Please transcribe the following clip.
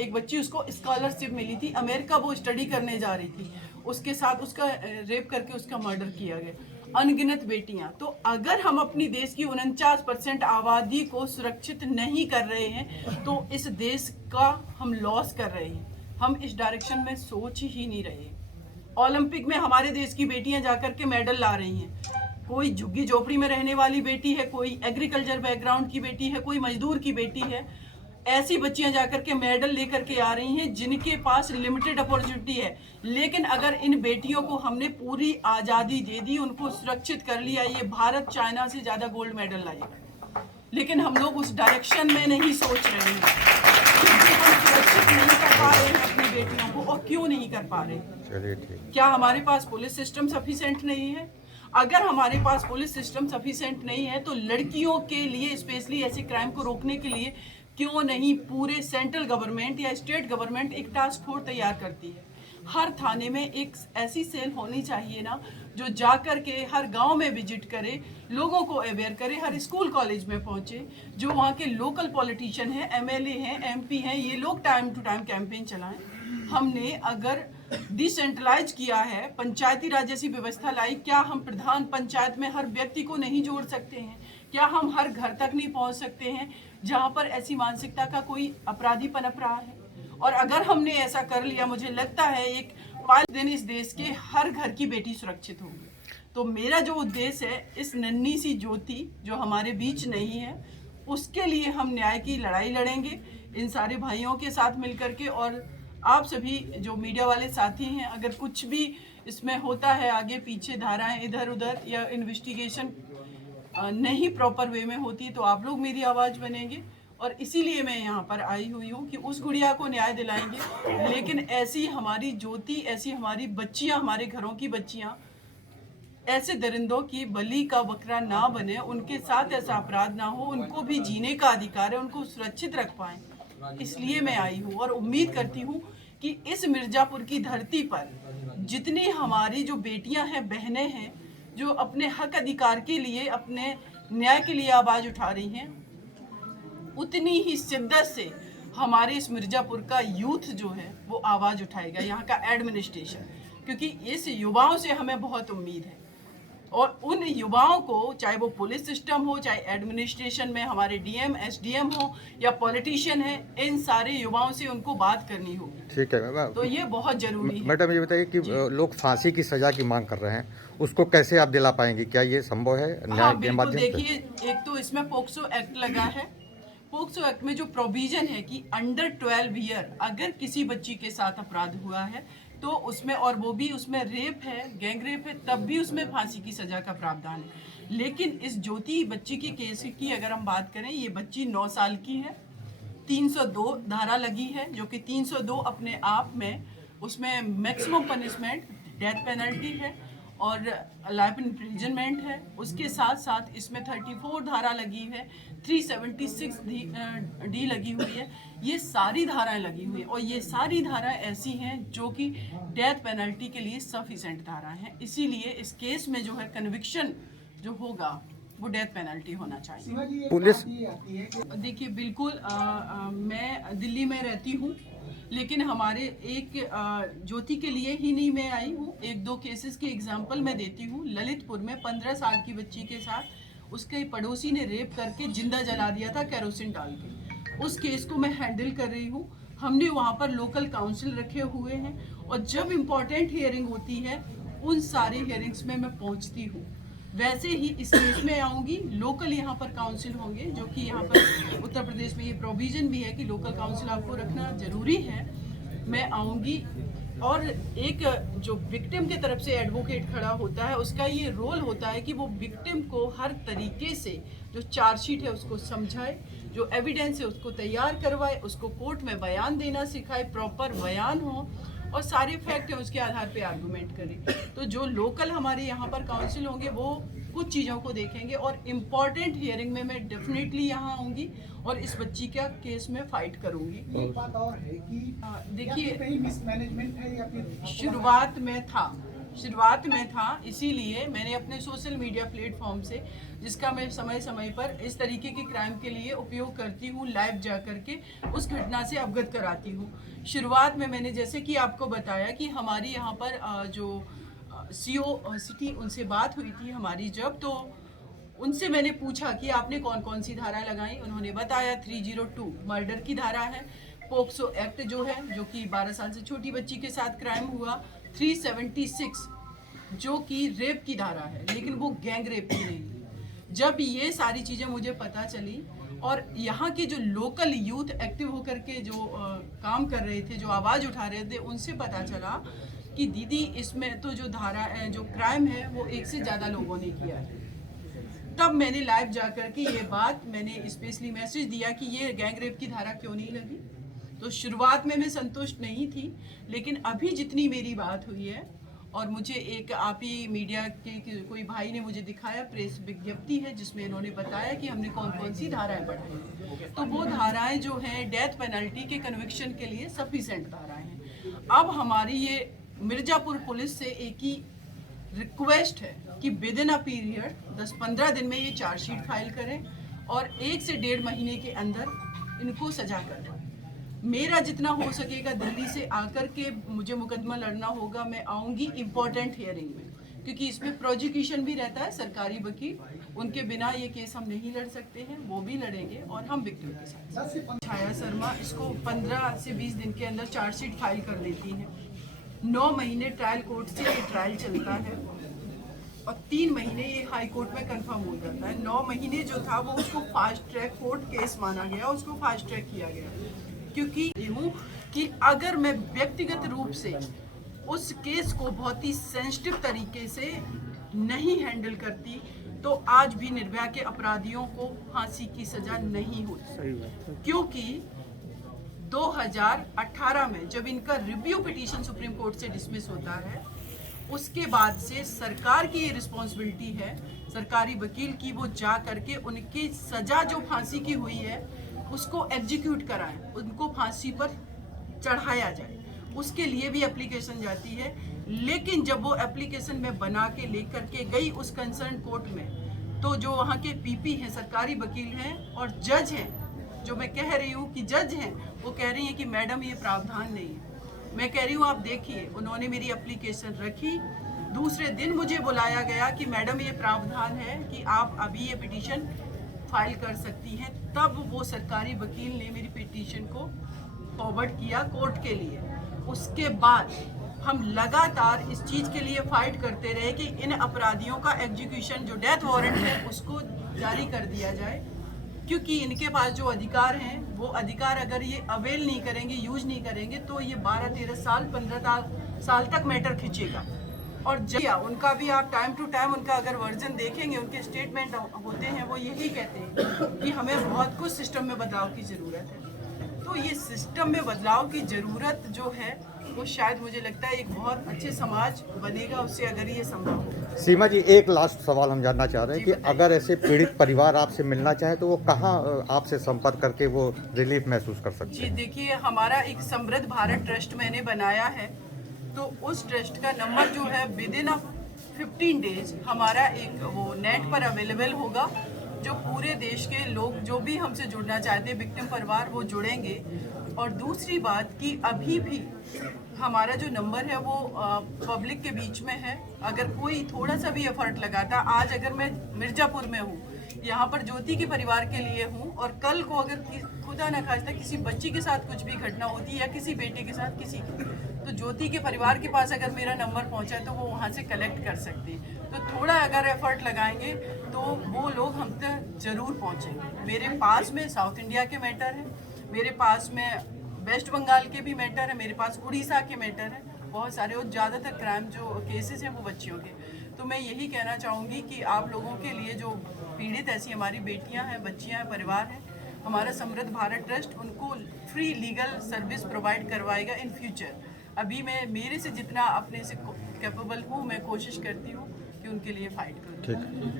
एक बच्ची, उसको स्कॉलरशिप मिली थी, अमेरिका वो स्टडी करने जा रही थी, उसके साथ उसका रेप करके उसका मर्डर किया गया। अनगिनत बेटियां। तो अगर हम अपनी देश की 49% आबादी को सुरक्षित नहीं कर रहे हैं तो इस देश का हम लॉस कर रहे हैं। हम इस डायरेक्शन में सोच ही नहीं रहे। ओलंपिक में हमारे देश की बेटियां जाकर के मेडल ला रही हैं। कोई झुग्गी झोपड़ी में रहने वाली बेटी है, कोई एग्रीकल्चर बैकग्राउंड की बेटी है, कोई मजदूर की बेटी है, ऐसी बच्चियां जाकर के मेडल लेकर के आ रही हैं जिनके पास लिमिटेड अपॉर्चुनिटी है। लेकिन अगर इन बेटियों को हमने पूरी आज़ादी दे दी, उनको सुरक्षित कर लिया, ये भारत चाइना से ज़्यादा गोल्ड मेडल लाएगा। लेकिन हम लोग उस डायरेक्शन में नहीं सोच रहे हैं, क्योंकि हम सुरक्षित नहीं कर पा रहे हैं अपनी बेटियों को। और क्यों नहीं कर पा रहे? चलिए ठीक। क्या हमारे पास पुलिस सिस्टम सफिशिएंट नहीं है? अगर हमारे पास पुलिस सिस्टम सफिशिएंट नहीं है तो लड़कियों के लिए, स्पेशली ऐसे क्राइम को रोकने के लिए, क्यों नहीं पूरे सेंट्रल गवर्नमेंट या स्टेट गवर्नमेंट एक टास्क फोर्स तैयार करती है? हर थाने में एक ऐसी सेल होनी चाहिए ना, जो जाकर के हर गांव में विजिट करे, लोगों को अवेयर करे, हर स्कूल कॉलेज में पहुंचे। जो वहाँ के लोकल पॉलिटिशियन हैं, एमएलए हैं, एमपी हैं, ये लोग टाइम टू टाइम कैंपेन चलाएं। हमने अगर डिसेंट्रलाइज किया है, पंचायती राज जैसी व्यवस्था लाई, क्या हम प्रधान पंचायत में हर व्यक्ति को नहीं जोड़ सकते हैं? क्या हम हर घर तक नहीं पहुंच सकते हैं जहां पर ऐसी मानसिकता का कोई अपराधी पनप रहा है? और अगर हमने ऐसा कर लिया, मुझे लगता है एक 5 दिन इस देश के हर घर की बेटी सुरक्षित होगी। तो मेरा जो उद्देश्य है, इस नन्ही सी ज्योति जो हमारे बीच नहीं है, उसके लिए हम न्याय की लड़ाई लड़ेंगे इन सारे भाइयों के साथ मिलकर के। और आप सभी जो मीडिया वाले साथी हैं, अगर कुछ भी इसमें होता है, आगे पीछे धाराएं इधर उधर या इन्वेस्टिगेशन नहीं प्रॉपर वे में होती, तो आप लोग मेरी आवाज़ बनेंगे। और इसीलिए मैं यहाँ पर आई हुई हूँ कि उस गुड़िया को न्याय दिलाएंगे। लेकिन ऐसी हमारी ज्योति, ऐसी हमारी बच्चियाँ, हमारे घरों की बच्चियाँ ऐसे दरिंदों की बलि का बकरा ना बने, उनके साथ ऐसा अपराध ना हो। उनको भी जीने का अधिकार है, उनको सुरक्षित रख पाएँ। इसलिए मैं आई हूँ और उम्मीद करती हूँ कि इस मिर्जापुर की धरती पर जितनी हमारी जो बेटियां हैं, बहनें हैं, जो अपने हक अधिकार के लिए, अपने न्याय के लिए आवाज़ उठा रही हैं, उतनी ही शिद्दत से हमारे इस मिर्जापुर का यूथ जो है वो आवाज़ उठाएगा, यहाँ का एडमिनिस्ट्रेशन। क्योंकि इस युवाओं से हमें बहुत उम्मीद है। और उन युवाओं को, चाहे वो पुलिस सिस्टम हो, चाहे एडमिनिस्ट्रेशन में हमारे डीएम, एसडीएम हो या पॉलिटिशियन है, इन सारे युवाओं से उनको बात करनी होगी। ठीक है, तो ये बहुत जरूरी है। मैडम ये बताइए कि लोग फांसी की सजा की मांग कर रहे हैं, उसको कैसे आप दिला पाएंगे? क्या ये संभव है न्याय हाँ के बिल्कुल। माध्यम से? देखिए, एक तो इसमें पोक्सो एक्ट लगा है। पोक्सो एक्ट में जो प्रोविजन है कि अंडर 12 ईयर अगर किसी बच्ची के साथ अपराध हुआ है तो उसमें, और वो भी उसमें रेप है, गैंग रेप है, तब भी उसमें फांसी की सजा का प्रावधान है। लेकिन इस ज्योति बच्ची की केस की अगर हम बात करें, ये बच्ची 9 साल की है, 302 धारा लगी है, जो कि 302 अपने आप में उसमें मैक्सिमम पनिशमेंट डेथ पेनल्टी है और लाइफ इम्प्रिजनमेंट है। उसके साथ साथ इसमें 34 धारा लगी है, 376 डी लगी हुई है। ये सारी धाराएं लगी हुई है और ये सारी धाराएं ऐसी हैं जो कि डेथ पेनल्टी के लिए सफिशेंट धारा हैं। इसीलिए इस केस में जो है कन्विक्शन जो होगा वो डेथ पेनल्टी होना चाहिए। पुलिस देखिए, बिल्कुल मैं दिल्ली में रहती हूँ, लेकिन हमारे एक ज्योति के लिए ही नहीं मैं आई हूँ, 1-2 केसेस की एग्जांपल मैं देती हूँ। ललितपुर में 15 साल की बच्ची के साथ उसके पड़ोसी ने रेप करके जिंदा जला दिया था केरोसिन डाल के। उस केस को मैं हैंडल कर रही हूँ। हमने वहाँ पर लोकल काउंसिल रखे हुए हैं और जब इम्पॉर्टेंट हियरिंग होती है, उन सारी हियरिंग्स में मैं पहुँचती हूँ। वैसे ही इस केस में आऊँगी, लोकल यहाँ पर काउंसिल होंगे, जो कि यहाँ पर उत्तर प्रदेश में ये प्रोविज़न भी है कि लोकल काउंसिल आपको रखना ज़रूरी है। मैं आऊँगी और एक जो विक्टिम के तरफ से एडवोकेट खड़ा होता है, उसका ये रोल होता है कि वो विक्टिम को हर तरीके से जो चार्जशीट है उसको समझाए, जो एविडेंस है उसको तैयार करवाए, उसको कोर्ट में बयान देना सिखाए, प्रॉपर बयान हो और सारे फैक्ट हैं उसके आधार पे आर्गूमेंट करें। तो जो लोकल हमारे यहाँ पर काउंसिल होंगे वो कुछ चीज़ों को देखेंगे और इम्पॉर्टेंट हियरिंग में मैं डेफिनेटली यहाँ आऊँगी और इस बच्ची का केस में फाइट करूँगी। एक बात और है कि देखिए, कहीं मिसमैनेजमेंट है या फिर शुरुआत में था शुरुआत में था, इसीलिए मैंने अपने सोशल मीडिया प्लेटफॉर्म से, जिसका मैं समय समय पर इस तरीके के क्राइम के लिए उपयोग करती हूँ, लाइव जा करके उस घटना से अवगत कराती हूँ। शुरुआत में मैंने जैसे कि आपको बताया कि हमारी यहाँ पर जो CO सिटी, उनसे बात हुई थी हमारी जब, तो उनसे मैंने पूछा कि आपने कौन कौन सी धारा लगाई। उन्होंने बताया 302 मर्डर की धारा है, पोक्सो एक्ट जो है, जो कि 12 साल से छोटी बच्ची के साथ क्राइम हुआ, 376 जो कि रेप की धारा है, लेकिन वो गैंग रेप की नहीं है। जब ये सारी चीज़ें मुझे पता चली और यहाँ के जो लोकल यूथ एक्टिव होकर के जो काम कर रहे थे, जो आवाज़ उठा रहे थे, उनसे पता चला कि दीदी इसमें तो जो धारा है, जो क्राइम है, वो एक से ज़्यादा लोगों ने किया है। तब मैंने लाइव जाकर के ये बात मैंने स्पेशली मैसेज दिया कि ये गैंग रेप की धारा क्यों नहीं लगी। तो शुरुआत में मैं संतुष्ट नहीं थी, लेकिन अभी जितनी मेरी बात हुई है, और मुझे एक आप ही मीडिया के कोई भाई ने मुझे दिखाया, प्रेस विज्ञप्ति है जिसमें इन्होंने बताया कि हमने कौन कौन सी धाराएं बढ़ाई, तो वो धाराएं जो हैं डेथ पेनल्टी के कन्विक्शन के लिए सफिशेंट धाराएं हैं। अब हमारी ये मिर्ज़ापुर पुलिस से एक ही रिक्वेस्ट है कि विद इन अ पीरियड 10-15 दिन में ये चार्जशीट फाइल करें और 1 से 1.5 महीने के अंदर इनको सजा कर दें। मेरा जितना हो सकेगा दिल्ली से आकर के मुझे मुकदमा लड़ना होगा, मैं आऊँगी इम्पोर्टेंट हियरिंग में, क्योंकि इसमें प्रोसिक्यूशन भी रहता है, सरकारी वकील, उनके बिना ये केस हम नहीं लड़ सकते हैं, वो भी लड़ेंगे और हम विक्टिम के साथ। छाया शर्मा इसको 15 से 20 दिन के अंदर चार्जशीट फाइल कर देती हैं। 9 महीने ट्रायल कोर्ट से ये ट्रायल चलता है और 3 महीने ये हाई कोर्ट में कंफर्म हो जाता है। 9 महीने जो था वो उसको फास्ट ट्रैक कोर्ट केस माना गया, उसको फास्ट ट्रैक किया गया, क्योंकि हूँ कि अगर मैं व्यक्तिगत रूप से उस केस को बहुत ही सेंसिटिव तरीके से नहीं हैंडल करती तो आज भी निर्भया के अपराधियों को फांसी की सजा नहीं होती, क्योंकि 2018 में जब इनका रिव्यू पिटीशन सुप्रीम कोर्ट से डिसमिस होता है, उसके बाद से सरकार की ये रिस्पॉन्सिबिलिटी है, सरकारी वकील की, वो जा करके उनकी सजा जो फांसी की हुई है उसको एग्जीक्यूट कराएं, उनको फांसी पर चढ़ाया जाए, उसके लिए भी एप्लीकेशन जाती है। लेकिन जब वो एप्लीकेशन में बना के लेकर के गई उस कंसर्न कोर्ट में, तो जो वहाँ के PP हैं, सरकारी वकील हैं और जज हैं, जो मैं कह रही हूँ कि जज हैं, वो कह रही हैं कि मैडम ये प्रावधान नहीं है। मैं कह रही हूँ आप देखिए, उन्होंने मेरी एप्लीकेशन रखी, दूसरे दिन मुझे बुलाया गया कि मैडम ये प्रावधान है कि आप अभी ये पिटीशन फाइल कर सकती हैं। तब वो सरकारी वकील ने मेरी पिटीशन को फॉरवर्ड किया कोर्ट के लिए। उसके बाद हम लगातार इस चीज़ के लिए फाइट करते रहे कि इन अपराधियों का एग्जीक्यूशन, जो डेथ वारंट है, उसको जारी कर दिया जाए, क्योंकि इनके पास जो अधिकार हैं, वो अधिकार अगर ये अवेल नहीं करेंगे, यूज नहीं करेंगे, तो ये 12-13 साल 15 साल तक मैटर खींचेगा। और जब उनका भी आप टाइम टू टाइम उनका अगर वर्जन देखेंगे, उनके स्टेटमेंट होते हैं, वो यही कहते हैं कि हमें बहुत कुछ सिस्टम में बदलाव की ज़रूरत है। तो ये सिस्टम में बदलाव की ज़रूरत जो है, वो शायद मुझे लगता है एक बहुत अच्छे समाज बनेगा उससे, अगर ये संभव हो। सीमा जी, एक लास्ट सवाल हम जानना चाह रहे हैं कि अगर ऐसे पीड़ित परिवार आपसे मिलना चाहे तो वो कहाँ आपसे संपर्क करके वो रिलीफ महसूस कर सकते जी हैं? देखिए, हमारा एक समृद्ध भारत ट्रस्ट मैंने बनाया है, तो उस ट्रस्ट का नंबर जो है विद इन 15 डेज हमारा एक वो नेट पर अवेलेबल होगा, जो पूरे देश के लोग जो भी हमसे जुड़ना चाहते हैं, विक्टिम परिवार, वो जुड़ेंगे। और दूसरी बात कि अभी भी हमारा जो नंबर है वो पब्लिक के बीच में है। अगर कोई थोड़ा सा भी एफर्ट लगाता, आज अगर मैं मिर्ज़ापुर में हूँ, यहाँ पर ज्योति के परिवार के लिए हूँ, और कल को अगर खुदा न खास्ता किसी बच्ची के साथ कुछ भी घटना होती है या किसी बेटे के साथ किसी की, तो ज्योति के परिवार के पास अगर मेरा नंबर पहुँचा है तो वो वहाँ से कलेक्ट कर सकते हैं। तो थोड़ा अगर एफर्ट लगाएंगे तो वो लोग हम तक जरूर पहुँचेंगे। मेरे पास में साउथ इंडिया के मैटर है, मेरे पास में वेस्ट बंगाल के भी मैटर है, मेरे पास उड़ीसा के मैटर है, बहुत सारे, और ज़्यादातर क्राइम जो केसेस हैं वो बच्चियों के। तो मैं यही कहना चाहूँगी कि आप लोगों के लिए जो पीड़ित ऐसी हमारी बेटियां हैं, बच्चियां हैं, परिवार हैं, हमारा समृद्ध भारत ट्रस्ट उनको फ्री लीगल सर्विस प्रोवाइड करवाएगा इन फ्यूचर। अभी मैं मेरे से जितना अपने से कैपेबल हूँ, मैं कोशिश करती हूँ कि उनके लिए फाइट करूँ। ठीक।